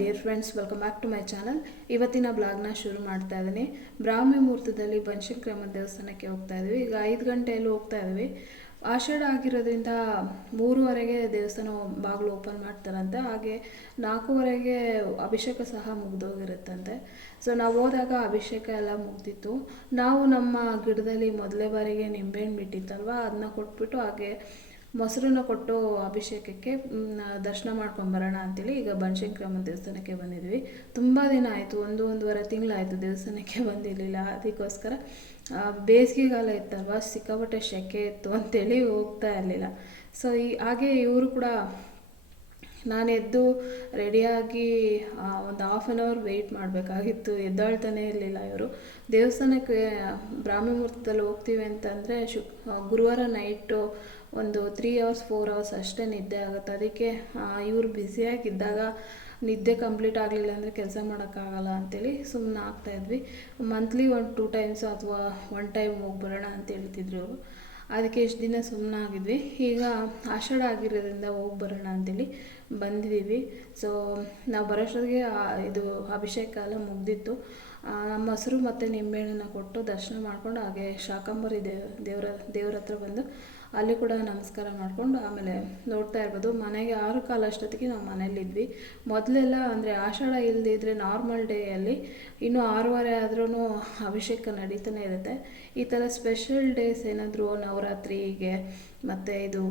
Dear friends welcome back to my channel ಇವತ್ತಿನ ಬ್ಲಾಗ್ನ ಶುರು ಮಾಡ್ತಾ ಇದ್ದೀನಿ. ಬ್ರಾಹ್ಮಿ ಮುಹೂರ್ತದಲ್ಲಿ ಬನಶಂಕರಮ್ಮ ದೇವಸ್ಥಾನಕ್ಕೆ ಹೋಗ್ತಾ ಇದ್ವಿ. ಈಗ ಐದು ಗಂಟೆಯಲ್ಲಿ ಹೋಗ್ತಾ ಇದ್ವಿ. ಆಷಾಢ ಆಗಿರೋದ್ರಿಂದ ಮೂರುವರೆಗೆ ದೇವಸ್ಥಾನ ಬಾಗಿಲು ಓಪನ್ ಮಾಡ್ತಾರಂತೆ. ಹಾಗೆ ನಾಲ್ಕೂವರೆಗೆ ಅಭಿಷೇಕ ಸಹ ಮುಗಿದೋಗಿರುತ್ತಂತೆ. ಸೊ ನಾವು ಹೋದಾಗ ಅಭಿಷೇಕ ಎಲ್ಲ ಮುಗ್ದಿತ್ತು. ನಾವು ನಮ್ಮ ಗಿಡದಲ್ಲಿ ಮೊದಲೇ ಬಾರಿಗೆ ನಿಂಬೆಹಣ್ಣು ಬಿಟ್ಟಿತ್ತಲ್ವ? ಅದನ್ನ ಕೊಟ್ಬಿಟ್ಟು ಹಾಗೆ ಮೊಸರನ್ನ ಕೊಟ್ಟು ಅಭಿಷೇಕಕ್ಕೆ ದರ್ಶನ ಮಾಡ್ಕೊಂಡು ಬರೋಣ ಅಂತೇಳಿ ಈಗ ಬನಶಂಕರಮ್ಮ ದೇವಸ್ಥಾನಕ್ಕೆ ಬಂದಿದ್ವಿ. ತುಂಬ ದಿನ ಆಯಿತು ಒಂದು ಒಂದೂವರೆ ತಿಂಗಳಾಯಿತು ದೇವಸ್ಥಾನಕ್ಕೆ ಬಂದಿರಲಿಲ್ಲ. ಅದಕ್ಕೋಸ್ಕರ ಬೇಸಿಗೆಗಾಲ ಇತ್ತಲ್ವ, ಸಿಕ್ಕಾಪಟ್ಟೆ ಶೆಕೆ ಇತ್ತು ಅಂತೇಳಿ ಹೋಗ್ತಾ ಇರಲಿಲ್ಲ. ಸೊ ಈ, ಹಾಗೆ ಇವರು ಕೂಡ ನಾನು ಎದ್ದು ರೆಡಿಯಾಗಿ ಒಂದು ಹಾಫ್ ಆನ್ ಅವರ್ ವೆಯ್ಟ್ ಮಾಡಬೇಕಾಗಿತ್ತು. ಎದ್ದಾಳ್ತಾನೆ ಇರಲಿಲ್ಲ ಇವರು. ದೇವಸ್ಥಾನಕ್ಕೆ ಬ್ರಾಹ್ಮಿ ಮುಹೂರ್ತದಲ್ಲಿ ಹೋಗ್ತೀವಿ ಅಂತಂದರೆ ಶು ಗುರುವಾರ ನೈಟು ಒಂದು ತ್ರೀ ಅವರ್ಸ್ ಫೋರ್ ಅವರ್ಸ್ ಅಷ್ಟೇ ನಿದ್ದೆ ಆಗುತ್ತೆ. ಅದಕ್ಕೆ ಇವರು ಬ್ಯುಸಿಯಾಗಿದ್ದಾಗ ನಿದ್ದೆ ಕಂಪ್ಲೀಟ್ ಆಗಲಿಲ್ಲ ಅಂದರೆ ಕೆಲಸ ಮಾಡೋಕ್ಕಾಗಲ್ಲ ಅಂತೇಳಿ ಸುಮ್ಮನೆ ಆಗ್ತಾಯಿದ್ವಿ ಮಂತ್ಲಿ ಒಂದು ಟೂ ಟೈಮ್ಸ್ ಅಥವಾ ಒನ್ ಟೈಮ್ ಹೋಗಿ ಬರೋಣ ಅಂತ ಹೇಳ್ತಿದ್ರು ಅವರು ಅದಕ್ಕೆ ಎಷ್ಟು ದಿನ ಸುಮ್ಮನೆ ಆಗಿದ್ವಿ. ಈಗ ಆಷಾಢ ಆಗಿರೋದ್ರಿಂದ ಹೋಗಿ ಬರೋಣ ಅಂತೇಳಿ ಬಂದಿದ್ದೀವಿ ಸೊ ನಾವು ಬರೋಷ್ಟೊತ್ತಿಗೆ ಇದು ಅಭಿಷೇಕ ಎಲ್ಲ ಮುಗ್ದಿತ್ತು. ಮೊಸರು ಮತ್ತು ನಿಂಬೆಹಣ್ಣನ್ನು ಕೊಟ್ಟು ದರ್ಶನ ಮಾಡಿಕೊಂಡು ಹಾಗೆ ಶಾಕಂಬರಿ ದೇವ, ದೇವರ, ದೇವ್ರ ಹತ್ರ ಬಂದು ಅಲ್ಲಿ ಕೂಡ ನಮಸ್ಕಾರ ಮಾಡಿಕೊಂಡು ಆಮೇಲೆ ನೋಡ್ತಾ ಇರ್ಬೋದು, ಮನೆಗೆ ಆರು ಕಾಲ ಅಷ್ಟೊತ್ತಿಗೆ ನಾವು ಮನೇಲಿದ್ವಿ ಮೊದಲೆಲ್ಲ ಅಂದರೆ ಆಷಾಢ ಇಲ್ಲದಿದ್ದರೆ ನಾರ್ಮಲ್ ಡೇಯಲ್ಲಿ ಇನ್ನೂ ಆರೂವರೆ ಆದ್ರೂ ಅಭಿಷೇಕ ನಡೀತಾನೆ ಇರುತ್ತೆ. ಈ ಥರ ಸ್ಪೆಷಲ್ ಡೇಸ್ ಏನಾದರೂ ನವರಾತ್ರಿಗೆ ಮತ್ತು ಇದು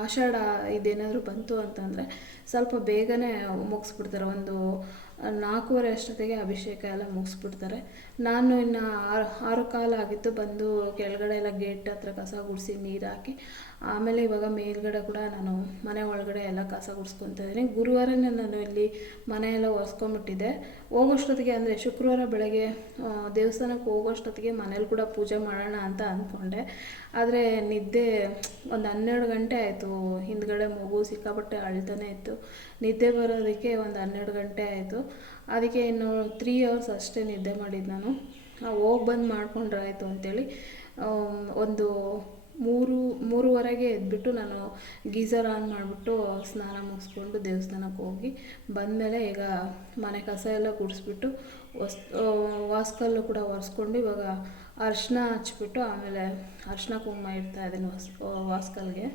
ಆಷಾಢ ಇದೇನಾದರೂ ಬಂತು ಅಂತಂದರೆ ಸ್ವಲ್ಪ ಬೇಗನೆ ಮುಗಿಸ್ಬಿಡ್ತಾರೆ. ಒಂದು ನಾಲ್ಕೂವರೆ ಅಷ್ಟೊತ್ತಿಗೆ ಅಭಿಷೇಕ ಎಲ್ಲ ಮುಗಿಸ್ಬಿಡ್ತಾರೆ. ನಾನು ಇನ್ನು ಆರು ಆರು ಕಾಲ ಆಗಿತ್ತು ಬಂದು ಕೆಳಗಡೆ ಎಲ್ಲ ಗೇಟ್ ಹತ್ರ ಕಸ ಗುಡಿಸಿ ನೀರು ಹಾಕಿ, ಆಮೇಲೆ ಇವಾಗ ಮೇಲ್ಗಡೆ ಕೂಡ ನಾನು ಮನೆ ಒಳಗಡೆ ಎಲ್ಲ ಕಸ ಗುಡಿಸ್ಕೊತಾ ಇದ್ದೀನಿ. ಗುರುವಾರನೇ ನಾನು ಇಲ್ಲಿ ಮನೆ ಎಲ್ಲ ಒರೆಸ್ಕೊಂಬಿಟ್ಟಿದ್ದೆ ಹೋಗೋಷ್ಟೊತ್ತಿಗೆ ಅಂದರೆ ಶುಕ್ರವಾರ ಬೆಳಗ್ಗೆ ದೇವಸ್ಥಾನಕ್ಕೆ ಹೋಗೋಷ್ಟೊತ್ತಿಗೆ ಮನೇಲಿ ಕೂಡ ಪೂಜೆ ಮಾಡೋಣ ಅಂತ ಅಂದ್ಕೊಂಡೆ. ಆದರೆ ನಿದ್ದೆ ಒಂದು ಹನ್ನೆರಡು ಗಂಟೆ ಆಯಿತು. ಹಿಂದ್ಗಡೆ ಮಗು ಸಿಕ್ಕಾಪಟ್ಟೆ ಅಳ್ತಾನೆ ಇತ್ತು. ನಿದ್ದೆ ಬರೋದಕ್ಕೆ ಒಂದು ಹನ್ನೆರಡು ಗಂಟೆ ಆಯಿತು. ಅದಕ್ಕೆ ಇನ್ನು ತ್ರೀ ಅವರ್ಸ್ ಅಷ್ಟೇ ನಿದ್ದೆ ಮಾಡಿದ್ದು ನಾನು. ಹೋಗಿ ಬಂದು ಮಾಡ್ಕೊಂಡ್ರೆ ಆಯಿತು ಆಮ್, ಒಂದು ಮೂರು ಮೂರುವರೆಗೆ ಎದ್ಬಿಟ್ಟು ನಾನು ಗೀಸರ್ ಆನ್ ಮಾಡಿಬಿಟ್ಟು ಸ್ನಾನ ಮುಗಿಸ್ಕೊಂಡು ದೇವಸ್ಥಾನಕ್ಕೆ ಹೋಗಿ ಬಂದಮೇಲೆ ಈಗ ಮನೆ ಕಸ ಎಲ್ಲ ಗುಡಿಸ್ಬಿಟ್ಟು ಹೊಸ್ ವಾಸ್ಕಲ್ಲು ಕೂಡ ಒರೆಸ್ಕೊಂಡು ಇವಾಗ ಅರ್ಶಿನ ಹಚ್ಬಿಟ್ಟು ಆಮೇಲೆ ಅರ್ಶಿನ ಕುಂಕುಮ ಇಡ್ತಾ ಇದ್ದೀನಿ ವಾಸ್ ವಾಸ್ಕಲ್ಗೆ.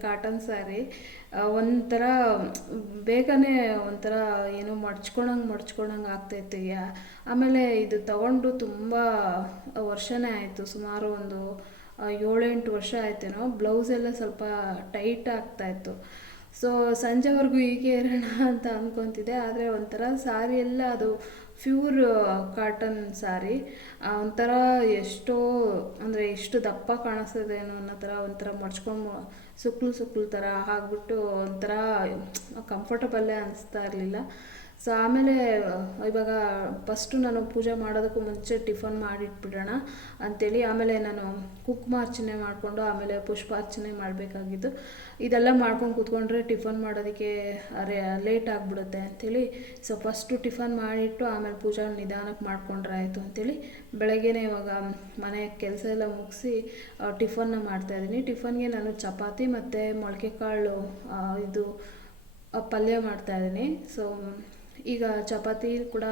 ಕಾಟನ್ ಸ್ಯಾರಿ ಒಂಥರ ಬೇಗನೆ ಒಂಥರ ಏನೋ ಮಡ್ಚ್ಕೊಳಂಗೆ ಮಡ್ಚ್ಕೊಳಂಗೆ ಆಗ್ತಾಯಿತ್ತು ಆಮೇಲೆ ಇದು ತಗೊಂಡು ತುಂಬ ವರ್ಷನೇ ಆಯಿತು, ಸುಮಾರು ಒಂದು ಏಳೆಂಟು ವರ್ಷ ಆಯ್ತೇನೋ ಬ್ಲೌಸ್ ಎಲ್ಲ ಸ್ವಲ್ಪ ಟೈಟ್ ಆಗ್ತಾಯಿತ್ತು ಸೊ ಸಂಜೆವರೆಗೂ ಹೀಗೆ ಇರೋಣ ಅಂತ ಅಂದ್ಕೊತಿದ್ದೆ ಆದರೆ ಒಂಥರ ಸಾರಿ ಎಲ್ಲ ಅದು ಪ್ಯೂರ್ ಕಾಟನ್ ಸಾರಿ ಒಂಥರ ಎಷ್ಟೋ, ಅಂದರೆ ಎಷ್ಟು ದಪ್ಪ ಕಾಣಿಸ್ತದೆ ಏನೋ ಅನ್ನೋ ಥರ ಒಂಥರ ಮಡ್ಚ್ಕೊಂಡು ಸುಕ್ಲು ಸುಕ್ಲು ಥರ ಆಗ್ಬಿಟ್ಟು ಒಂಥರ ಕಂಫರ್ಟಬಲ್ಲೇ ಅನಿಸ್ತಾ ಇರಲಿಲ್ಲ. ಸೊ ಆಮೇಲೆ ಇವಾಗ ಫಸ್ಟು ನಾನು ಪೂಜೆ ಮಾಡೋದಕ್ಕೂ ಮುಂಚೆ ಟಿಫನ್ ಮಾಡಿಟ್ಬಿಡೋಣ ಅಂಥೇಳಿ ಆಮೇಲೆ ನಾನು ಕುಂಕುಮಾರ್ಚನೆ ಮಾಡಿಕೊಂಡು ಆಮೇಲೆ ಪುಷ್ಪಾರ್ಚನೆ ಮಾಡಬೇಕಾಗಿದ್ದು. ಇದೆಲ್ಲ ಮಾಡ್ಕೊಂಡು ಕೂತ್ಕೊಂಡ್ರೆ ಟಿಫನ್ ಮಾಡೋದಕ್ಕೆ ಅರೆ ಲೇಟ್ ಆಗಿಬಿಡುತ್ತೆ ಅಂಥೇಳಿ ಸೊ ಫಸ್ಟು ಟಿಫನ್ ಮಾಡಿಟ್ಟು ಆಮೇಲೆ ಪೂಜೆ ನಿಧಾನಕ್ಕೆ ಮಾಡ್ಕೊಂಡ್ರೆ ಆಯಿತು ಅಂಥೇಳಿ ಬೆಳಗ್ಗೆನೇ ಇವಾಗ ಮನೆ ಕೆಲಸ ಎಲ್ಲ ಮುಗಿಸಿ ಟಿಫನ್ನ ಮಾಡ್ತಾಯಿದ್ದೀನಿ ಟಿಫನ್ಗೆ ನಾನು ಚಪಾತಿ ಮತ್ತು ಮೊಳಕೆ ಕಾಳು ಇದು ಪಲ್ಯ ಪಲ್ಯ ಮಾಡ್ತಾಯಿದ್ದೀನಿ ಸೊ ಈಗ ಚಪಾತಿ ಕೂಡ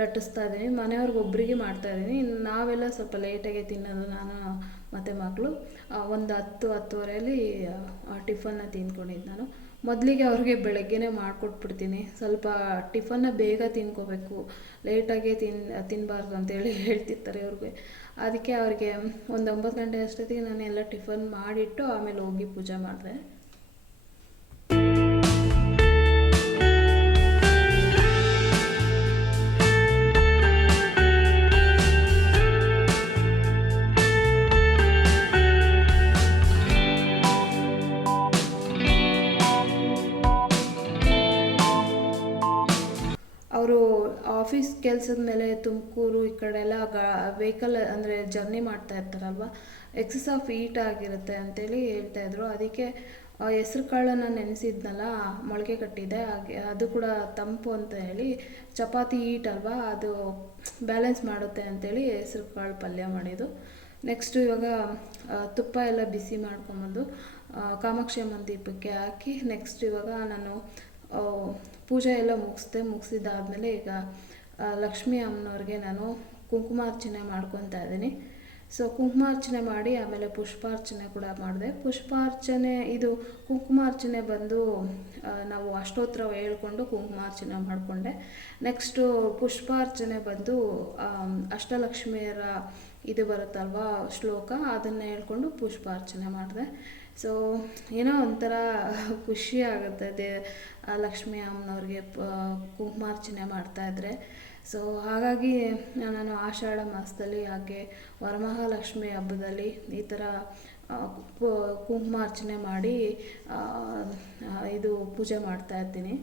ಲಟ್ಟಿಸ್ತಾ ಇದ್ದೀನಿ. ಮನೆಯವ್ರಿಗೆ ಒಬ್ಬರಿಗೆ ಮಾಡ್ತಾ ಇದ್ದೀನಿ. ನಾವೆಲ್ಲ ಸ್ವಲ್ಪ ಲೇಟಾಗೆ ತಿನ್ನೋದು ನಾನು ಮತ್ತು ಮಕ್ಕಳು ಒಂದು ಹತ್ತು, ಹತ್ತುವರೆಯಲ್ಲಿ ಟಿಫನ್ನ ತಿಂದ್ಕೊಂಡಿದ್ದು ನಾನು. ಮೊದಲಿಗೆ ಅವ್ರಿಗೆ ಬೆಳಗ್ಗೆನೇ ಮಾಡಿಕೊಟ್ಬಿಡ್ತೀನಿ. ಸ್ವಲ್ಪ ಟಿಫನ್ನ ಬೇಗ ತಿನ್ಕೋಬೇಕು. ಲೇಟಾಗಿ ತಿನ್ ತಿನ್ನಬಾರ್ದು ಅಂತೇಳಿ ಹೇಳ್ತಿರ್ತಾರೆ ಅವ್ರಿಗೆ ಅದಕ್ಕೆ ಅವ್ರಿಗೆ ಒಂದು ಒಂಬತ್ತು ಗಂಟೆ ಅಷ್ಟೊತ್ತಿಗೆ ನಾನು ಎಲ್ಲ ಟಿಫನ್ ಮಾಡಿಟ್ಟು ಆಮೇಲೆ ಹೋಗಿ ಪೂಜೆ ಮಾಡಿದೆ. ಆಫೀಸ್ ಕೆಲಸದ ಮೇಲೆ ತುಮಕೂರು ಈ ಕಡೆ ಎಲ್ಲ ಗಾ ವೆಹಿಕಲ್ ಅಂದರೆ ಜರ್ನಿ ಮಾಡ್ತಾ ಇರ್ತಾರಲ್ವ? ಎಕ್ಸಸ್ ಆಫ್ ಹೀಟ್ ಆಗಿರುತ್ತೆ ಅಂತೇಳಿ ಹೇಳ್ತಾಯಿದ್ರು ಅದಕ್ಕೆ ಹೆಸ್ರು ಕಾಳನ್ನು ನೆನೆಸಿದ್ನಲ್ಲ ಮೊಳಕೆ ಕಟ್ಟಿದೆ. ಹಾಗೆ ಅದು ಕೂಡ ತಂಪು ಅಂತ ಹೇಳಿ ಚಪಾತಿ ಹೀಟ್ ಅಲ್ವಾ ಅದು ಬ್ಯಾಲೆನ್ಸ್ ಮಾಡುತ್ತೆ ಅಂತೇಳಿ ಹೆಸ್ರು ಕಾಳು ಪಲ್ಯ ಮಾಡಿದ್ದು. ನೆಕ್ಸ್ಟು ಇವಾಗ ತುಪ್ಪ ಎಲ್ಲ ಬಿಸಿ ಮಾಡ್ಕೊಂಬಂದು ಆ, ಕಾಮಾಕ್ಷಿ ಅಮ್ಮನ ದೀಪಕ್ಕೆ ಹಾಕಿ ನೆಕ್ಸ್ಟ್ ಇವಾಗ ನಾನು ಪೂಜೆ ಎಲ್ಲ ಮುಗಿಸ್ದೆ. ಮುಗಿಸಿದ್ದಾದಮೇಲೆ ಈಗ ಲಕ್ಷ್ಮೀ ಅಮ್ಮನವ್ರಿಗೆ ನಾನು ಕುಂಕುಮಾರ್ಚನೆ ಮಾಡ್ಕೊತಾ ಇದ್ದೀನಿ. ಸೊ ಕುಂಕುಮಾರ್ಚನೆ ಮಾಡಿ ಆಮೇಲೆ ಪುಷ್ಪಾರ್ಚನೆ ಕೂಡ ಮಾಡಿದೆ. ಪುಷ್ಪಾರ್ಚನೆ, ಇದು ಕುಂಕುಮಾರ್ಚನೆ ಬಂದು ನಾವು ಅಷ್ಟೋತ್ರ ಹೇಳ್ಕೊಂಡು ಕುಂಕುಮಾರ್ಚನೆ ಮಾಡಿಕೊಂಡೆ. ನೆಕ್ಸ್ಟು ಪುಷ್ಪಾರ್ಚನೆ ಬಂದು ಅಷ್ಟಲಕ್ಷ್ಮಿಯರ ಇದು ಬರುತ್ತಲ್ವಾ ಶ್ಲೋಕ, ಅದನ್ನು ಹೇಳ್ಕೊಂಡು ಪುಷ್ಪಾರ್ಚನೆ ಮಾಡಿದೆ. ಸೊ ಏನೋ ಒಂಥರ ಖುಷಿ ಆಗುತ್ತೆ ದೇ ಲಕ್ಷ್ಮೀ ಅಮ್ಮನವ್ರಿಗೆ ಕುಂಕುಮಾರ್ಚನೆ ಮಾಡ್ತಾಯಿದ್ರೆ ಸೊ ಹಾಗಾಗಿ ನಾನು ಆಷಾಢ ಮಾಸದಲ್ಲಿ ಹಾಗೆ ವರಮಹಾಲಕ್ಷ್ಮಿ ಹಬ್ಬದಲ್ಲಿ ಈ ಥರ ಕುಂಕುಮಾರ್ಚನೆ ಮಾಡಿ ಇದು ಪೂಜೆ ಮಾಡ್ತಾ ಇರ್ತೀನಿ.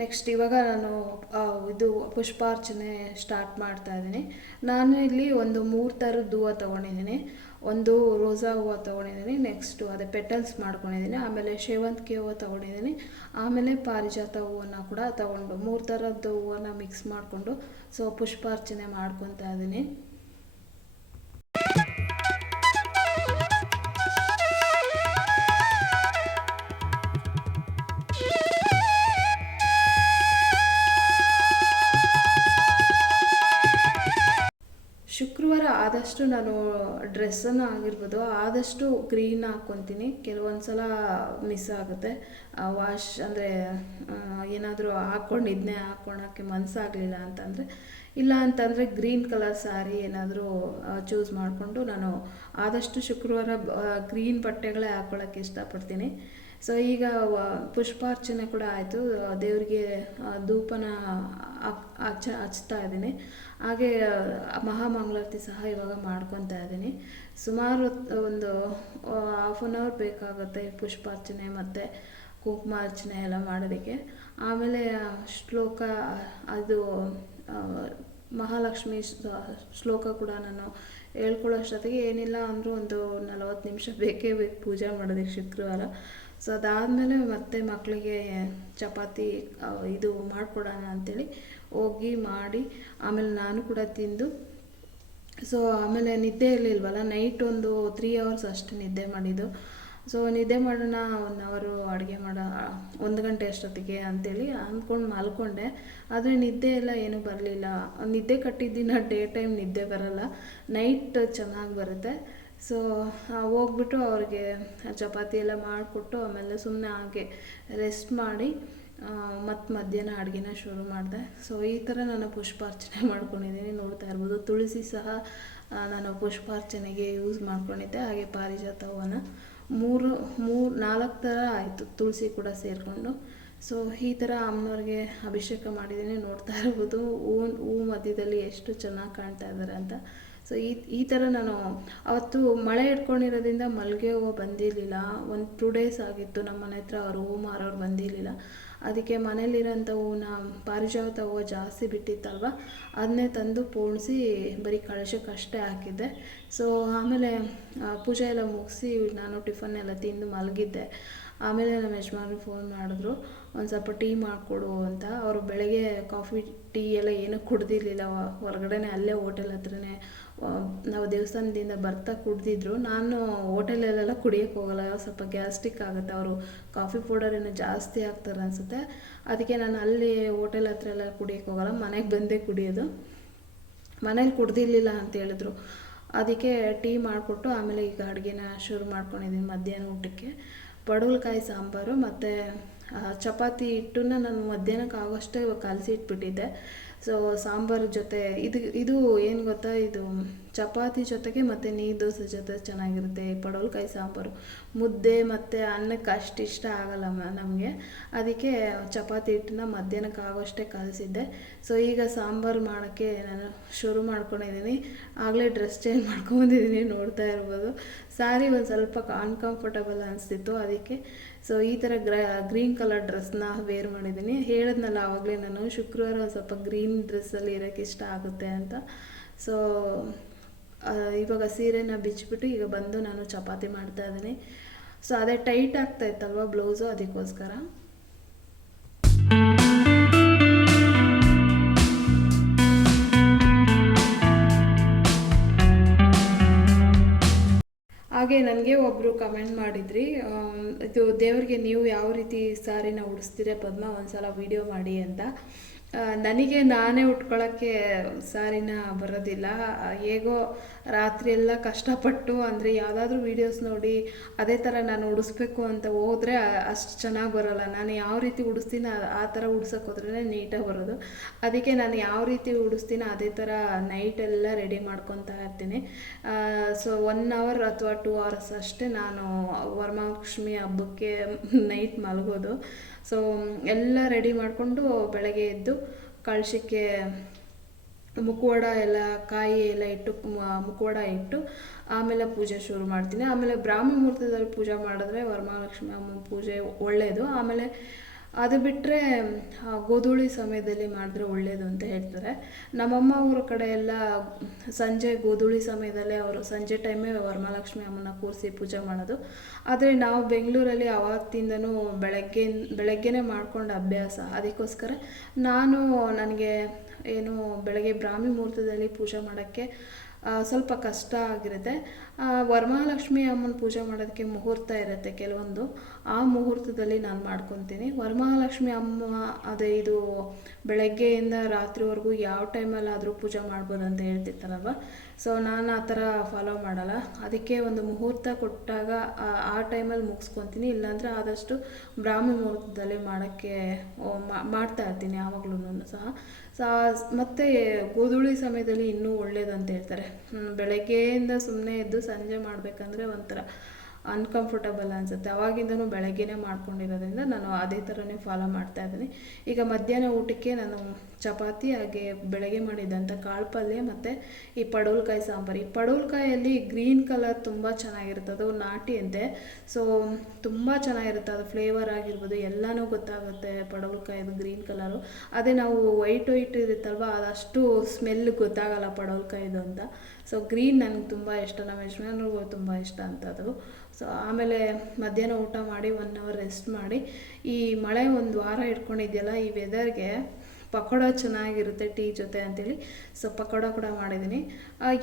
ನೆಕ್ಸ್ಟ್ ಇವಾಗ ನಾನು ಇದು ಪುಷ್ಪಾರ್ಚನೆ ಸ್ಟಾರ್ಟ್ ಮಾಡ್ತಾ ಇದ್ದೀನಿ. ನಾನು ಇಲ್ಲಿ ಒಂದು ಮೂರು ಥರದ ಹೂವು ತೊಗೊಂಡಿದ್ದೀನಿ. ಒಂದು ರೋಸಾ ಹೂವು ತೊಗೊಂಡಿದ್ದೀನಿ. ನೆಕ್ಸ್ಟು ಅದೇ ಪೆಟಲ್ಸ್ ಮಾಡ್ಕೊಂಡಿದ್ದೀನಿ. ಆಮೇಲೆ ಸೇವಂತಿಗೆ ಹೂವು ತೊಗೊಂಡಿದ್ದೀನಿ. ಆಮೇಲೆ ಪಾರಿಜಾತ ಹೂವನ್ನು ಕೂಡ ತೊಗೊಂಡು ಮೂರು ಥರದ್ದು ಹೂವನ್ನು ಮಿಕ್ಸ್ ಮಾಡಿಕೊಂಡು ಸೊ ಪುಷ್ಪಾರ್ಚನೆ ಮಾಡ್ಕೊತಾ ಇದ್ದೀನಿ. ಆದಷ್ಟು ನಾನು ಡ್ರೆಸ್ಸನ್ನು ಆಗಿರ್ಬೋದು ಆದಷ್ಟು ಗ್ರೀನ್ ಹಾಕ್ಕೊತೀನಿ. ಕೆಲವೊಂದು ಸಲ ಮಿಸ್ ಆಗುತ್ತೆ. ವಾಶ್ ಅಂದರೆ ಏನಾದರೂ ಹಾಕ್ಕೊಂಡಿದ್ನೇ ಹಾಕ್ಕೊಳಕ್ಕೆ ಮನಸ್ಸಾಗಲಿಲ್ಲ ಅಂತಂದರೆ, ಇಲ್ಲ ಅಂತಂದರೆ ಗ್ರೀನ್ ಕಲರ್ ಸ್ಯಾರಿ ಏನಾದರೂ ಚೂಸ್ ಮಾಡಿಕೊಂಡು ನಾನು ಆದಷ್ಟು ಶುಕ್ರವಾರ ಗ್ರೀನ್ ಬಟ್ಟೆಗಳೇ ಹಾಕ್ಕೊಳಕ್ಕೆ ಇಷ್ಟಪಡ್ತೀನಿ. ಸೊ ಈಗ ಪುಷ್ಪಾರ್ಚನೆ ಕೂಡ ಆಯಿತು. ದೇವರಿಗೆ ಧೂಪನ ಹಚ್ಚ ಹಚ್ತಾ ಇದ್ದೀನಿ. ಹಾಗೆ ಮಹಾಮಂಗಳಾರತಿ ಸಹ ಇವಾಗ ಮಾಡ್ಕೊತಾ ಇದ್ದೀನಿ. ಸುಮಾರು ಒಂದು ಹಾಫ್ ಆನ್ ಅವರ್ ಬೇಕಾಗುತ್ತೆ ಪುಷ್ಪಾರ್ಚನೆ ಮತ್ತು ಕುಂಕುಮಾರ್ಚನೆ ಎಲ್ಲ ಮಾಡೋದಕ್ಕೆ. ಆಮೇಲೆ ಶ್ಲೋಕ, ಅದು ಮಹಾಲಕ್ಷ್ಮಿ ಶ್ಲೋಕ ಕೂಡ ನಾನು ಹೇಳ್ಕೊಳ್ಳೋ ಅಷ್ಟೊತ್ತಿಗೆ ಏನಿಲ್ಲ ಅಂದರೂ ಒಂದು ನಲವತ್ತು ನಿಮಿಷ ಬೇಕೇ ಬೇಕು ಪೂಜೆ ಮಾಡೋದಕ್ಕೆ ಶುಕ್ರವಾರ. ಸೊ ಅದಾದಮೇಲೆ ಮತ್ತೆ ಮಕ್ಕಳಿಗೆ ಚಪಾತಿ ಇದು ಮಾಡಿಕೊಡೋಣ ಅಂಥೇಳಿ ಹೋಗಿ ಮಾಡಿ ಆಮೇಲೆ ನಾನು ಕೂಡ ತಿಂದು. ಸೊ ಆಮೇಲೆ ನಿದ್ದೆ ಇರಲಿಲ್ವಲ್ಲ ನೈಟ್ ಒಂದು ತ್ರೀ ಅವರ್ಸ್ ಅಷ್ಟು ನಿದ್ದೆ ಮಾಡಿದ್ದು. ಸೊ ನಿದ್ದೆ ಮಾಡೋಣ ಒನ್ ಅವರು ಅಡುಗೆ ಮಾಡೋ, ಒಂದು ಗಂಟೆ ಅಷ್ಟೊತ್ತಿಗೆ ಅಂತೇಳಿ ಅಂದ್ಕೊಂಡು ಮಲ್ಕೊಂಡೆ. ಆದರೆ ನಿದ್ದೆ ಎಲ್ಲ ಏನೂ ಬರಲಿಲ್ಲ. ನಿದ್ದೆ ಕಟ್ಟಿದ್ದಿನ ಡೇ ಟೈಮ್ ನಿದ್ದೆ ಬರಲ್ಲ. ನೈಟ್ ಚೆನ್ನಾಗಿ ಬರುತ್ತೆ. ಸೊ ಹೋಗ್ಬಿಟ್ಟು ಅವ್ರಿಗೆ ಚಪಾತಿ ಎಲ್ಲ ಮಾಡಿಕೊಟ್ಟು ಆಮೇಲೆ ಸುಮ್ಮನೆ ಹಾಗೆ ರೆಸ್ಟ್ ಮಾಡಿ ಮತ್ತು ಮಧ್ಯಾಹ್ನ ಅಡುಗೆನ ಶುರು ಮಾಡಿದೆ. ಸೊ ಈ ಥರ ನಾನು ಪುಷ್ಪಾರ್ಚನೆ ಮಾಡ್ಕೊಂಡಿದ್ದೀನಿ. ನೋಡ್ತಾ ಇರ್ಬೋದು. ತುಳಸಿ ಸಹ ನಾನು ಪುಷ್ಪಾರ್ಚನೆಗೆ ಯೂಸ್ ಮಾಡ್ಕೊಂಡಿದ್ದೆ. ಹಾಗೆ ಪಾರಿಜಾತ ಹೂವನ್ನು ಮೂರು ಮೂರು, ನಾಲ್ಕು ಥರ ಆಯಿತು ತುಳಸಿ ಕೂಡ ಸೇರಿಕೊಂಡು. ಸೊ ಈ ಥರ ಅಮ್ಮನವ್ರಿಗೆ ಅಭಿಷೇಕ ಮಾಡಿದ್ದೀನಿ. ನೋಡ್ತಾ ಇರ್ಬೋದು. ಹೂ ಹೂ ಮಧ್ಯದಲ್ಲಿ ಎಷ್ಟು ಚೆನ್ನಾಗಿ ಕಾಣ್ತಾ ಇದ್ದಾರೆ ಅಂತ. ಸೊ ಈ ಈ ಥರ ನಾನು ಅವತ್ತು ಮಳೆ ಹಿಡ್ಕೊಂಡಿರೋದ್ರಿಂದ ಮಲ್ಲಿಗೆ ಹೂವು ಬಂದಿರಲಿಲ್ಲ. ಒಂದು ಟೂ ಡೇಸ್ ಆಗಿತ್ತು ನಮ್ಮ ಮನೆ ಹತ್ರ ಅವರು ಹೂವು ಮಾರೋರು ಬಂದಿರಲಿಲ್ಲ. ಅದಕ್ಕೆ ಮನೇಲಿರೋಂಥ ಹೂವನ್ನ ಪಾರಿಜಾತ ಹೂವು ಜಾಸ್ತಿ ಬಿಟ್ಟಿತ್ತಲ್ವ? ಅದನ್ನೇ ತಂದು ಪೋಣಿಸಿ ಬರೀ ಕಳಶಕ್ಕೆ ಅಷ್ಟೇ ಹಾಕಿದ್ದೆ. ಸೊ ಆಮೇಲೆ ಪೂಜೆ ಎಲ್ಲ ಮುಗಿಸಿ ನಾನು ಟಿಫನ್ ಎಲ್ಲ ತಿಂದು ಮಲಗಿದ್ದೆ. ಆಮೇಲೆ ನಮ್ಮ ಯಜಮಾನ್ರು ಫೋನ್ ಮಾಡಿದ್ರು, ಒಂದು ಸ್ವಲ್ಪ ಟೀ ಮಾಡಿಕೊಡು ಅಂತ. ಅವರು ಬೆಳಗ್ಗೆ ಕಾಫಿ, ಟೀ ಎಲ್ಲ ಏನೂ ಕುಡ್ದಿರಲಿಲ್ಲ. ಹೊರಗಡೆನೇ ಅಲ್ಲೇ ಹೋಟೆಲ್ ಹತ್ರನೇ ನಾವು ದೇವಸ್ಥಾನದಿಂದ ಬರ್ತಾ ಕುಡಿದಿದ್ರು. ನಾನು ಹೋಟೆಲಲ್ಲೆಲ್ಲ ಕುಡಿಯೋಕ್ಕೆ ಹೋಗಲ್ಲ. ಸ್ವಲ್ಪ ಗ್ಯಾಸ್ಟಿಕ್ ಆಗುತ್ತೆ. ಅವರು ಕಾಫಿ ಪೌಡರ್ ಏನೋ ಜಾಸ್ತಿ ಹಾಕ್ತಾರೆ ಅನಿಸುತ್ತೆ. ಅದಕ್ಕೆ ನಾನು ಅಲ್ಲಿ ಹೋಟೆಲ್ ಹತ್ರ ಎಲ್ಲ ಕುಡಿಯೋಕ್ಕೆ ಹೋಗಲ್ಲ. ಮನೆಗೆ ಬಂದೇ ಕುಡಿಯೋದು. ಮನೇಲಿ ಕುಡ್ದಿರ್ಲಿಲ್ಲ ಅಂತ ಹೇಳಿದ್ರು. ಅದಕ್ಕೆ ಟೀ ಮಾಡಿಕೊಟ್ಟು ಆಮೇಲೆ ಈಗ ಅಡುಗೆನ ಶುರು ಮಾಡ್ಕೊಂಡಿದ್ದೀನಿ ಮಧ್ಯಾಹ್ನ ಊಟಕ್ಕೆ. ಪಡವಲಕಾಯಿ ಸಾಂಬಾರು ಮತ್ತು ಚಪಾತಿ ಹಿಟ್ಟನ್ನ ನಾನು ಮಧ್ಯಾಹ್ನಕ್ಕೆ ಆಗೋಷ್ಟೇ ಕಲಸಿ ಇಟ್ಬಿಟ್ಟಿದ್ದೆ. ಸೊ ಸಾಂಬಾರು ಜೊತೆ, ಇದು ಇದು ಏನು ಗೊತ್ತಾ? ಇದು ಚಪಾತಿ ಜೊತೆಗೆ ಮತ್ತು ನೀರು ದೋಸೆ ಜೊತೆ ಚೆನ್ನಾಗಿರುತ್ತೆ, ಪಡವಲ್ಕಾಯಿ ಸಾಂಬಾರು. ಮುದ್ದೆ ಮತ್ತು ಅನ್ನಕ್ಕೆ ಅಷ್ಟು ಇಷ್ಟ ಆಗಲ್ಲ ನಮಗೆ. ಅದಕ್ಕೆ ಚಪಾತಿ ಹಿಟ್ಟನ್ನ ಮಧ್ಯಾಹ್ನಕ್ಕೆ ಆಗೋಷ್ಟೇ ಕಲಸಿದ್ದೆ. ಸೊ ಈಗ ಸಾಂಬಾರು ಮಾಡೋಕ್ಕೆ ನಾನು ಶುರು ಮಾಡ್ಕೊಂಡಿದ್ದೀನಿ. ಆಗಲೇ ಡ್ರೆಸ್ ಚೇಂಜ್ ಮಾಡ್ಕೊಂಡಿದ್ದೀನಿ ನೋಡ್ತಾ ಇರ್ಬೋದು. ಸಾರಿ ಒಂದು ಸ್ವಲ್ಪ ಅನ್ಕಂಫರ್ಟಬಲ್ ಅನಿಸ್ತಿತ್ತು, ಅದಕ್ಕೆ ಸೊ ಈ ಥರ ಗ್ರ ಗ್ರೀನ್ ಕಲರ್ ಡ್ರೆಸ್ನ ವೇರ್ ಮಾಡಿದ್ದೀನಿ ಹೇಳಿದ್ನಲ್ಲ ಆವಾಗಲೇ ನಾನು, ಶುಕ್ರವಾರ ಸ್ವಲ್ಪ ಗ್ರೀನ್ ಡ್ರೆಸ್ಸಲ್ಲಿ ಇರೋಕ್ಕೆ ಇಷ್ಟ ಆಗುತ್ತೆ ಅಂತ. ಸೊ ಇವಾಗ ಸೀರೆನ ಬಿಚ್ಚಿಬಿಟ್ಟು ಈಗ ಬಂದು ನಾನು ಚಪಾತಿ ಮಾಡ್ತಾ ಇದ್ದೀನಿ. ಸೊ ಅದೇ ಟೈಟ್ ಆಗ್ತಾ ಇತ್ತಲ್ವ ಬ್ಲೌಸು ಅದಕ್ಕೋಸ್ಕರ? ಹಾಗೆ ನನಗೆ ಒಬ್ಬರು ಕಮೆಂಟ್ ಮಾಡಿದ್ರಿ ಇದು ದೇವರಿಗೆ ನೀವು ಯಾವ ರೀತಿ ಸಾರಿನ ಉಡಿಸ್ತೀರ, ಪದ್ಮ ಒಂದು ಸಲ ವಿಡಿಯೋ ಮಾಡಿ ಅಂತ. ನನಗೆ ನಾನೇ ಉಟ್ಕೊಳ್ಳೋಕ್ಕೆ ಸಾರಿನ ಬರೋದಿಲ್ಲ. ಹೇಗೋ ರಾತ್ರಿ ಎಲ್ಲ ಕಷ್ಟಪಟ್ಟು ಅಂದರೆ ಯಾವುದಾದ್ರೂ ವೀಡಿಯೋಸ್ ನೋಡಿ ಅದೇ ಥರ ನಾನು ಉಡಿಸ್ಬೇಕು ಅಂತ ಹೋದರೆ ಅಷ್ಟು ಚೆನ್ನಾಗಿ ಬರೋಲ್ಲ. ನಾನು ಯಾವ ರೀತಿ ಉಡಿಸ್ತೀನಿ ಆ- ಆ ಥರ ಉಡ್ಸೋಕೆ ಹೋದ್ರೇ ನೀಟಾಗಿ ಬರೋದು. ಅದಕ್ಕೆ ನಾನು ಯಾವ ರೀತಿ ಉಡಿಸ್ತೀನಿ ಅದೇ ಥರ ನೈಟೆಲ್ಲ ರೆಡಿ ಮಾಡ್ಕೊತಾ ಇರ್ತೀನಿ. ಸೊ ಒನ್ ಅವರ್ ಅಥವಾ ಟೂ ಅವರ್ಸ್ ಅಷ್ಟೇ ನಾನು ವರಮಹಾಲಕ್ಷ್ಮಿ ಹಬ್ಬಕ್ಕೆ ನೈಟ್ ಮಲಗೋದು. ಸೊ ಎಲ್ಲ ರೆಡಿ ಮಾಡಿಕೊಂಡು ಬೆಳಗ್ಗೆ ಎದ್ದು ಕಳಶಕ್ಕೆ ಮುಖವಾಡ ಎಲ್ಲ, ಕಾಯಿ ಎಲ್ಲ ಇಟ್ಟು ಮುಖವಾಡ ಇಟ್ಟು ಆಮೇಲೆ ಪೂಜೆ ಶುರು ಮಾಡ್ತೀನಿ. ಆಮೇಲೆ ಬ್ರಾಹ್ಮ ಮುಹೂರ್ತದಲ್ಲಿ ಪೂಜೆ ಮಾಡಿದ್ರೆ ವರಮಹಾಲಕ್ಷ್ಮಿ ಅಮ್ಮನ ಪೂಜೆ ಒಳ್ಳೆಯದು ಆಮೇಲೆ ಅದು ಬಿಟ್ಟರೆ ಗೋಧೂಳಿ ಸಮಯದಲ್ಲಿ ಮಾಡಿದ್ರೆ ಒಳ್ಳೆಯದು ಅಂತ ಹೇಳ್ತಾರೆ. ನಮ್ಮಮ್ಮ ಊರ ಕಡೆ ಎಲ್ಲ ಸಂಜೆ ಗೋಧೂಳಿ ಸಮಯದಲ್ಲೇ ಅವರು ಸಂಜೆ ಟೈಮೇ ವರಮಹಾಲಕ್ಷ್ಮಿ ಅಮ್ಮನ ಕೂರಿಸಿ ಪೂಜೆ ಮಾಡೋದು. ಆದರೆ ನಾವು ಬೆಂಗಳೂರಲ್ಲಿ ಆವತ್ತಿಂದನೂ ಬೆಳಗ್ಗೆ, ಬೆಳಗ್ಗೆನೇ ಮಾಡ್ಕೊಂಡು ಅಭ್ಯಾಸ. ಅದಕ್ಕೋಸ್ಕರ ನಾನು ನನಗೆ ಏನು ಬೆಳಗ್ಗೆ ಬ್ರಾಹ್ಮಿ ಮುಹೂರ್ತದಲ್ಲಿ ಪೂಜೆ ಮಾಡೋಕ್ಕೆ ಸ್ವಲ್ಪ ಕಷ್ಟ ಆಗಿರುತ್ತೆ. ವರಮಹಾಲಕ್ಷ್ಮಿ ಅಮ್ಮನ ಪೂಜೆ ಮಾಡೋದಕ್ಕೆ ಮುಹೂರ್ತ ಇರುತ್ತೆ ಕೆಲವೊಂದು. ಆ ಮುಹೂರ್ತದಲ್ಲಿ ನಾನು ಮಾಡ್ಕೊತೀನಿ. ವರಮಹಾಲಕ್ಷ್ಮಿ ಅಮ್ಮ, ಅದೇ ಇದು ಬೆಳಗ್ಗೆಯಿಂದ ರಾತ್ರಿವರೆಗೂ ಯಾವ ಟೈಮಲ್ಲಾದರೂ ಪೂಜೆ ಮಾಡ್ಬೋದು ಅಂತ ಹೇಳ್ತಿರ್ತಾರಲ್ವ? ಸೊ ನಾನು ಆ ಥರ ಫಾಲೋ ಮಾಡಲ್ಲ. ಅದಕ್ಕೆ ಒಂದು ಮುಹೂರ್ತ ಕೊಟ್ಟಾಗ, ಆ- ಟೈಮಲ್ಲಿ ಮುಗಿಸ್ಕೊತೀನಿ. ಇಲ್ಲಾಂದರೆ ಆದಷ್ಟು ಬ್ರಾಹ್ಮಿ ಮುಹೂರ್ತದಲ್ಲಿ ಮಾಡೋಕ್ಕೆ ಮಾಡ್ತಾ ಇರ್ತೀನಿ ಯಾವಾಗ್ಲೂ ಸಹ. ಸಾ, ಮತ್ತು ಗೋಧೂಳಿ ಸಮಯದಲ್ಲಿ ಇನ್ನೂ ಒಳ್ಳೇದು ಅಂತ ಹೇಳ್ತಾರೆ ಬೆಳಗ್ಗೆಯಿಂದ ಸುಮ್ಮನೆ ಎದ್ದು ಸಂಜೆ ಮಾಡಬೇಕಂದ್ರೆ ಒಂಥರ ಅನ್ಕಂಫರ್ಟಬಲ್ ಅನಿಸುತ್ತೆ. ಅವಾಗಿಂದನೂ ಬೆಳಗ್ಗೆನೇ ಮಾಡ್ಕೊಂಡಿರೋದ್ರಿಂದ ನಾನು ಅದೇ ಥರನೇ ಫಾಲೋ ಮಾಡ್ತಾ ಇದ್ದೀನಿ. ಈಗ ಮಧ್ಯಾಹ್ನ ಊಟಕ್ಕೆ ನಾನು ಚಪಾತಿ ಹಾಗೆ ಬೆಳಗ್ಗೆ ಮಾಡಿದ್ದಂಥ ಕಾಳು ಪಲ್ಯ ಮತ್ತು ಈ ಪಡವಲಕಾಯಿ ಸಾಂಬಾರು. ಈ ಪಡವಲಕಾಯಲ್ಲಿ ಗ್ರೀನ್ ಕಲರ್ ತುಂಬ ಅದು ನಾಟಿ ಅಂತೆ. ಸೊ ತುಂಬ ಚೆನ್ನಾಗಿರುತ್ತೆ. ಅದು ಫ್ಲೇವರ್ ಆಗಿರ್ಬೋದು. ಎಲ್ಲನೂ ಗೊತ್ತಾಗುತ್ತೆ ಪಡವಲಕಾಯಿದು ಗ್ರೀನ್ ಕಲರು. ಅದೇ ನಾವು ವೈಟ್ ವೈಟ್ ಇರುತ್ತಲ್ವ, ಅದಷ್ಟು ಸ್ಮೆಲ್ ಗೊತ್ತಾಗಲ್ಲ ಪಡೋಲ್ಕಾಯಿದು ಅಂತ. ಸೊ ಗ್ರೀನ್ ನನಗೆ ತುಂಬ ಇಷ್ಟ. ನಮ್ಮ ಯಜಮಾನ್ರಿಗೂ ತುಂಬ ಇಷ್ಟ ಅದು ಸೊ ಆಮೇಲೆ ಮಧ್ಯಾಹ್ನ ಊಟ ಮಾಡಿ ಒನ್ ಅವರ್ ರೆಸ್ಟ್ ಮಾಡಿ, ಈ ಮಳೆ ಒಂದು ವಾರ ಇಟ್ಕೊಂಡಿದ್ಯಲ್ಲ, ಈ ವೆದರ್ಗೆ ಪಕೋಡ ಚೆನ್ನಾಗಿರುತ್ತೆ ಟೀ ಜೊತೆ ಅಂತೇಳಿ. ಸೊ ಪಕೋಡ ಕೂಡ ಮಾಡಿದ್ದೀನಿ.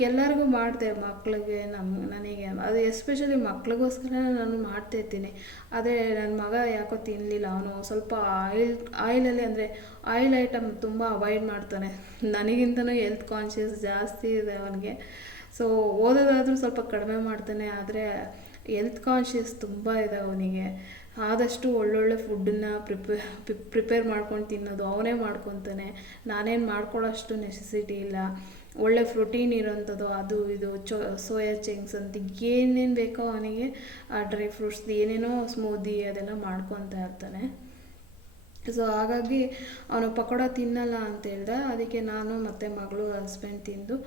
ಎಲ್ಲರಿಗೂ ಮಾಡಿದೆ ಮಕ್ಳಿಗೆ ನಮ್ಮ ನನಗೆ, ಅದು ಎಸ್ಪೆಷಲಿ ಮಕ್ಳಿಗೋಸ್ಕರ ನಾನು ಮಾಡ್ತಾ ಇರ್ತೀನಿ. ಆದರೆ ನನ್ನ ಮಗ ಯಾಕೋ ತಿನ್ನಲಿಲ್ಲ ಅವನು ಸ್ವಲ್ಪ ಆಯಿಲ್, ಆಯಿಲಲ್ಲಿ ಅಂದರೆ ಆಯಿಲ್ ಐಟಮ್ ತುಂಬ ಅವಾಯ್ಡ್ ಮಾಡ್ತಾನೆ. ನನಗಿಂತನೂ ಹೆಲ್ತ್ ಕಾನ್ಷಿಯಸ್ ಜಾಸ್ತಿ ಇದೆ ಅವನಿಗೆ. ಸೊ ಓದೋದಾದರೂ ಸ್ವಲ್ಪ ಕಡಿಮೆ ಮಾಡ್ತಾನೆ. ಆದರೆ ಹೆಲ್ತ್ ಕಾನ್ಷಿಯಸ್ ತುಂಬ ಇದೆ ಅವನಿಗೆ. ಆದಷ್ಟು ಒಳ್ಳೊಳ್ಳೆ ಫುಡ್ಡನ್ನ ಪ್ರಿಪೇ ಪ್ರಿಪೇರ್ ಮಾಡ್ಕೊಂಡು ತಿನ್ನೋದು ಅವನೇ ಮಾಡ್ಕೊತಾನೆ. ನಾನೇನು ಮಾಡ್ಕೊಳ್ಳೋಷ್ಟು ನೆಸೆಸಿಟಿ ಇಲ್ಲ. ಒಳ್ಳೆ ಪ್ರೋಟೀನ್ ಇರೋಂಥದ್ದು, ಅದು, ಇದು, ಚೊ, ಸೋಯಾ ಚಂಕ್ಸ್ ಅಂತ ಏನೇನು ಬೇಕೋ ಅವನಿಗೆ ಆ ಡ್ರೈ ಫ್ರೂಟ್ಸ್ ಏನೇನೋ ಸ್ಮೂದಿ ಅದೆಲ್ಲ ಮಾಡ್ಕೊತಾ ಇರ್ತಾನೆ. ಸೊ ಹಾಗಾಗಿ ಅವನು ಪಕೋಡ ತಿನ್ನಲ್ಲ ಅಂತ ಹೇಳ್ದೆ. ಅದಕ್ಕೆ ನಾನು ಮತ್ತು ಮಗಳು ಹಸ್ಬೆಂಡ್ ತಿಂದು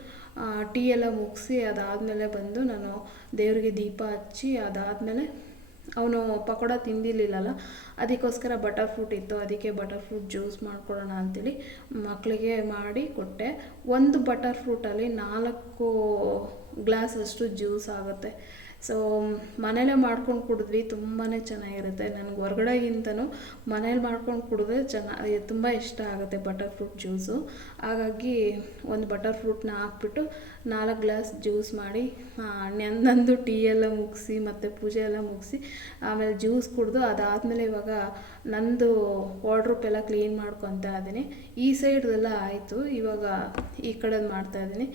ಟೀ ಎಲ್ಲ ಮುಗಿಸಿ ಅದಾದಮೇಲೆ ಬಂದು ನಾನು ದೇವರಿಗೆ ದೀಪ ಹಚ್ಚಿ ಅದಾದಮೇಲೆ ಅವನು ಪಕೋಡ ತಿಂದಿರಲಿಲ್ಲಲ್ಲ? ಅದಕ್ಕೋಸ್ಕರ ಬಟರ್ ಫ್ರೂಟ್ ಇತ್ತು, ಅದಕ್ಕೆ ಬಟರ್ ಫ್ರೂಟ್ ಜ್ಯೂಸ್ ಮಾಡಿಕೊಡೋಣ ಅಂತೇಳಿ ಮಕ್ಕಳಿಗೆ ಮಾಡಿ ಕೊಟ್ಟೆ. ಒಂದು ಬಟರ್ ಫ್ರೂಟಲ್ಲಿ ನಾಲ್ಕು ಗ್ಲಾಸಷ್ಟು ಜ್ಯೂಸ್ ಆಗುತ್ತೆ. ಸೊ ಮನೇಲೇ ಮಾಡ್ಕೊಂಡು ಕುಡಿದ್ವಿ ತುಂಬಾ ಚೆನ್ನಾಗಿರುತ್ತೆ. ನನಗೆ ಹೊರ್ಗಡೆಗಿಂತನೂ ಮನೇಲಿ ಮಾಡ್ಕೊಂಡು ಕುಡಿದ್ರೆ ಚೆನ್ನಾಗಿ ತುಂಬ ಇಷ್ಟ ಆಗುತ್ತೆ ಬಟರ್ ಫ್ರೂಟ್ ಜ್ಯೂಸು. ಹಾಗಾಗಿ ಒಂದು ಬಟರ್ ಫ್ರೂಟ್ನ ಹಾಕ್ಬಿಟ್ಟು ನಾಲ್ಕು ಗ್ಲಾಸ್ ಜ್ಯೂಸ್ ಮಾಡಿ ನಂದು ಟೀ ಎಲ್ಲ ಮುಗಿಸಿ ಮತ್ತು ಪೂಜೆ ಎಲ್ಲ ಮುಗಿಸಿ ಆಮೇಲೆ ಜ್ಯೂಸ್ ಕುಡಿದು ಅದಾದಮೇಲೆ ಇವಾಗ ನಂದು ವಾರ್ಡ್ರೋಪ್ ಎಲ್ಲ ಕ್ಲೀನ್ ಮಾಡ್ಕೊತಾ ಇದ್ದೀನಿ. ಈ ಸೈಡ್ದೆಲ್ಲ ಆಯಿತು. ಇವಾಗ ಈ ಕಡೆದು ಮಾಡ್ತಾ ಇದ್ದೀನಿ.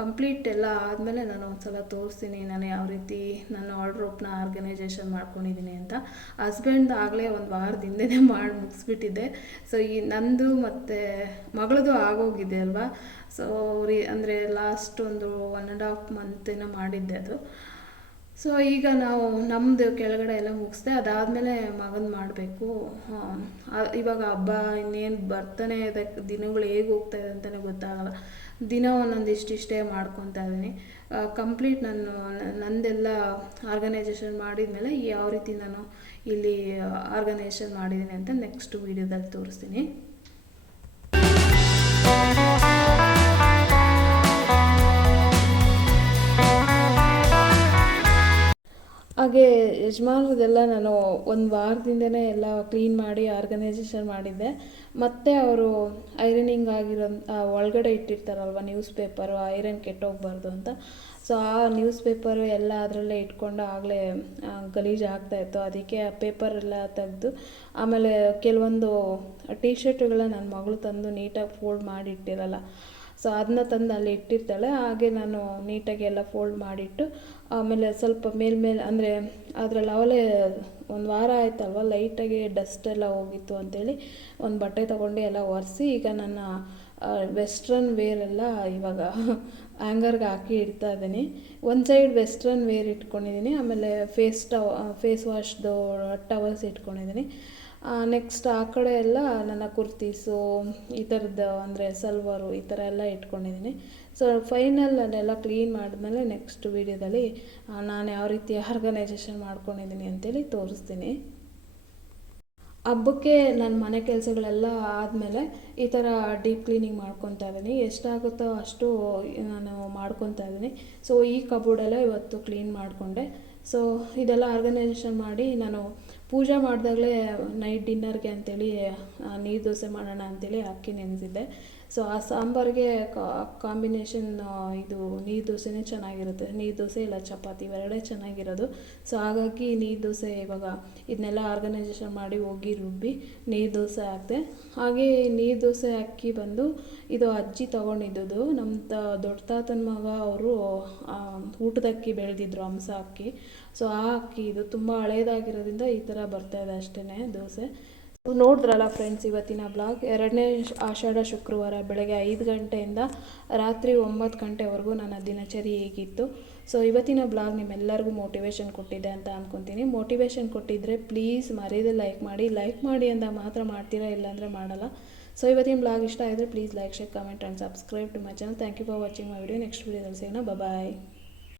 ಕಂಪ್ಲೀಟ್ ಎಲ್ಲ ಆದಮೇಲೆ ನಾನು ಒಂದ್ಸಲ ತೋರಿಸ್ತೀನಿ ನಾನು ಯಾವ ರೀತಿ ನನ್ನ ವಾರ್ಡ್ರೂಪ್ನ ಆರ್ಗನೈಜೇಷನ್ ಮಾಡ್ಕೊಂಡಿದ್ದೀನಿ ಅಂತ. ಹಸ್ಬೆಂಡ್ ಆಗಲೇ ಒಂದು ವಾರದಿಂದೇ ಮಾಡಿ ಮುಗಿಸ್ಬಿಟ್ಟಿದ್ದೆ. ಸೊ ಈ ನಂದು ಮತ್ತು ಮಗಳದು ಆಗೋಗಿದೆ ಅಲ್ವಾ? ಸೊ ಅವ್ರಿ ಅಂದರೆ ಲಾಸ್ಟ್ ಒಂದು ಒನ್ ಆ್ಯಂಡ್ ಹಾಫ್ ಮಂತಿನ ಮಾಡಿದ್ದೆ ಅದು. ಸೊ ಈಗ ನಾವು ನಮ್ಮದು ಕೆಳಗಡೆ ಎಲ್ಲ ಮುಗಿಸ್ದೆ, ಅದಾದಮೇಲೆ ಮಗನ ಮಾಡಬೇಕು. ಇವಾಗ ಹಬ್ಬ ಇನ್ನೇನು ಬರ್ತಾನೆ ಇದೆ, ದಿನಗಳು ಹೇಗೆ ಹೋಗ್ತಾ ಇದೆ ಅಂತಲೇ ಗೊತ್ತಾಗಲ್ಲ. ದಿನ ಒಂದೊಂದು ಇಷ್ಟಿಷ್ಟೇ ಮಾಡ್ಕೊತಾ ಇದ್ದೀನಿ. ಕಂಪ್ಲೀಟ್ ನಾನು, ನಂದೆಲ್ಲ ಆರ್ಗನೈಸೇಷನ್ ಮಾಡಿದ್ಮೇಲೆ ಯಾವ ರೀತಿ ನಾನು ಇಲ್ಲಿ ಆರ್ಗನೈಸೇಷನ್ ಮಾಡಿದ್ದೀನಿ ಅಂತ ನೆಕ್ಸ್ಟ್ ವೀಡಿಯೋದಲ್ಲಿ ತೋರಿಸ್ತೀನಿ. ಹಾಗೆ ಯಜಮಾನ್ರದೆಲ್ಲ ನಾನು ಒಂದು ವಾರದಿಂದನೇ ಎಲ್ಲ ಕ್ಲೀನ್ ಮಾಡಿ ಆರ್ಗನೈಸೇಷನ್ ಮಾಡಿದ್ದೆ. ಮತ್ತೆ ಅವರು ಐರನಿಂಗ್ ಆಗಿರೋ ಒಳಗಡೆ ಇಟ್ಟಿರ್ತಾರಲ್ವ ನ್ಯೂಸ್ ಪೇಪರು ಐರನ್ ಕೆಟ್ಟೋಗ್ಬಾರ್ದು ಅಂತ. ಸೊ ಆ ನ್ಯೂಸ್ ಪೇಪರು ಎಲ್ಲ ಅದರಲ್ಲೇ ಇಟ್ಕೊಂಡು ಆಗಲೇ ಗಲೀಜು ಆಗ್ತಾಯಿತ್ತು ಅದಕ್ಕೆ ಆ ಪೇಪರೆಲ್ಲ ತೆಗೆದು, ಆಮೇಲೆ ಕೆಲವೊಂದು ಟೀ ಶರ್ಟುಗಳನ್ನ ನನ್ನ ಮಗಳು ತಂದು ನೀಟಾಗಿ ಫೋಲ್ಡ್ ಮಾಡಿ ಇಟ್ಟಿರಲ್ಲ ಸೊ ಅದನ್ನ ತಂದು ಅಲ್ಲಿ ಇಟ್ಟಿರ್ತಾಳೆ. ಹಾಗೆ ನಾನು ನೀಟಾಗಿ ಎಲ್ಲ ಫೋಲ್ಡ್ ಮಾಡಿಟ್ಟು ಆಮೇಲೆ ಸ್ವಲ್ಪ ಮೇಲ್ಮೇಲೆ ಅಂದರೆ ಅದ್ರಲ್ಲಿ ಅವಲೇ ಒಂದು ವಾರ ಆಯ್ತಲ್ವ ಲೈಟಾಗಿ ಡಸ್ಟ್ ಎಲ್ಲ ಹೋಗಿತ್ತು ಅಂತೇಳಿ ಒಂದು ಬಟ್ಟೆ ತೊಗೊಂಡು ಎಲ್ಲ ಒರೆಸಿ ಈಗ ನನ್ನ ವೆಸ್ಟ್ರನ್ ವೇರ್ ಎಲ್ಲ ಇವಾಗ ಆ್ಯಂಗರ್ಗೆ ಹಾಕಿ ಇಡ್ತಾ ಇದ್ದೀನಿ. ಒಂದು ಸೈಡ್ ವೆಸ್ಟ್ರನ್ ವೇರ್ ಇಟ್ಕೊಂಡಿದ್ದೀನಿ, ಆಮೇಲೆ ಫೇಸ್ ಟವ ಫೇಸ್ ವಾಶ್ದು ಟವಲ್ಸ್ ಇಟ್ಕೊಂಡಿದ್ದೀನಿ. ನೆಕ್ಸ್ಟ್ ಆ ಕಡೆ ಎಲ್ಲ ನನ್ನ ಕುರ್ತೀಸು ಈ ಥರದ್ದು ಅಂದರೆ ಸಲ್ವಾರು ಈ ಥರ ಎಲ್ಲ ಇಟ್ಕೊಂಡಿದ್ದೀನಿ. ಸೊ ಫೈನಲ್ ಅನ್ನೆಲ್ಲ ಕ್ಲೀನ್ ಮಾಡಿದ್ಮೇಲೆ ನೆಕ್ಸ್ಟ್ ವೀಡಿಯೋದಲ್ಲಿ ನಾನು ಯಾವ ರೀತಿ ಆರ್ಗನೈಸೇಷನ್ ಮಾಡ್ಕೊಂಡಿದ್ದೀನಿ ಅಂತೇಳಿ ತೋರಿಸ್ತೀನಿ. ಹಬ್ಬಕ್ಕೆ ನನ್ನ ಮನೆ ಕೆಲಸಗಳೆಲ್ಲ ಆದಮೇಲೆ ಈ ಥರ ಡೀಪ್ ಕ್ಲೀನಿಂಗ್ ಮಾಡ್ಕೊತಾ ಇದ್ದೀನಿ. ಎಷ್ಟಾಗುತ್ತೋ ಅಷ್ಟು ನಾನು ಮಾಡ್ಕೊತಾ ಇದ್ದೀನಿ. ಸೊ ಈ ಕಬೋರ್ಡೆಲ್ಲ ಇವತ್ತು ಕ್ಲೀನ್ ಮಾಡಿಕೊಂಡೆ. ಸೊ ಇದೆಲ್ಲ ಆರ್ಗನೈಸೇಷನ್ ಮಾಡಿ ನಾನು ಪೂಜೆ ಮಾಡಿದಾಗಲೇ ನೈಟ್ ಡಿನ್ನರ್ಗೆ ಅಂತೇಳಿ ನೀರು ದೋಸೆ ಮಾಡೋಣ ಅಂತೇಳಿ ಅಕ್ಕಿ ನೆನೆಸಿದ್ದೆ. ಸೊ ಆ ಸಾಂಬಾರಿಗೆ ಕಾಂಬಿನೇಷನ್ ಇದು ನೀರು ದೋಸೆನೇ ಚೆನ್ನಾಗಿರುತ್ತೆ. ನೀರು ದೋಸೆ ಇಲ್ಲ ಚಪಾತಿ, ಇವೆರಡೇ ಚೆನ್ನಾಗಿರೋದು. ಸೊ ಹಾಗಾಗಿ ನೀರು ದೋಸೆ ಇವಾಗ ಇದನ್ನೆಲ್ಲ ಆರ್ಗನೈಸೇಷನ್ ಮಾಡಿ ಹೋಗಿ ರುಬ್ಬಿ ನೀರು ದೋಸೆ ಹಾಕಿದೆ. ಹಾಗೆ ನೀರು ದೋಸೆ ಅಕ್ಕಿ ಬಂದು ಇದು ಅಜ್ಜಿ ತೊಗೊಂಡಿದ್ದು ನಮ್ಮ ತ, ದೊಡ್ಡ ತಾತನ ಮಗ ಅವರು ಊಟದ ಅಕ್ಕಿ ಬೆಳೆದಿದ್ರು, ಹಂಸ ಅಕ್ಕಿ. ಸೊ ಆ ಅಕ್ಕಿ ಇದು ತುಂಬ ಹಳೇದಾಗಿರೋದ್ರಿಂದ ಈ ಥರ ಬರ್ತಾಯಿದೆ ಅಷ್ಟೇ ದೋಸೆ. ನೋಡಿದ್ರಲ್ಲ ಫ್ರೆಂಡ್ಸ್ ಇವತ್ತಿನ ಬ್ಲಾಗ್ ಎರಡನೇ ಆಷಾಢ ಶುಕ್ರವಾರ ಬೆಳಗ್ಗೆ ಐದು ಗಂಟೆಯಿಂದ ರಾತ್ರಿ ಒಂಬತ್ತು ಗಂಟೆವರೆಗೂ ನನ್ನ ದಿನಚರಿ ಹೇಗಿತ್ತು. ಸೊ ಇವತ್ತಿನ ಬ್ಲಾಗ್ ನಿಮ್ಮೆಲ್ಲರಿಗೂ ಮೋಟಿವೇಶನ್ ಕೊಟ್ಟಿದೆ ಅಂತ ಅಂದ್ಕೊತೀನಿ ಮೋಟಿವೇಶನ್ ಕೊಟ್ಟಿದ್ದರೆ ಪ್ಲೀಸ್ ಮರೆಯದೆ ಲೈಕ್ ಮಾಡಿ. ಲೈಕ್ ಮಾಡಿ ಅಂತ ಮಾತ್ರ ಮಾಡ್ತೀರಾ ಇಲ್ಲಾಂದರೆ ಮಾಡಲ್ಲ. ಸೊ ಇವತ್ತಿನ ಬ್ಲಾಗ್ ಇಷ್ಟ ಆದರೆ please like share comment and subscribe to my channel thank you for watching my video next ವೀಡಿಯೋದಲ್ಲಿ ಸಿಗೋಣ. ಬಾಯ್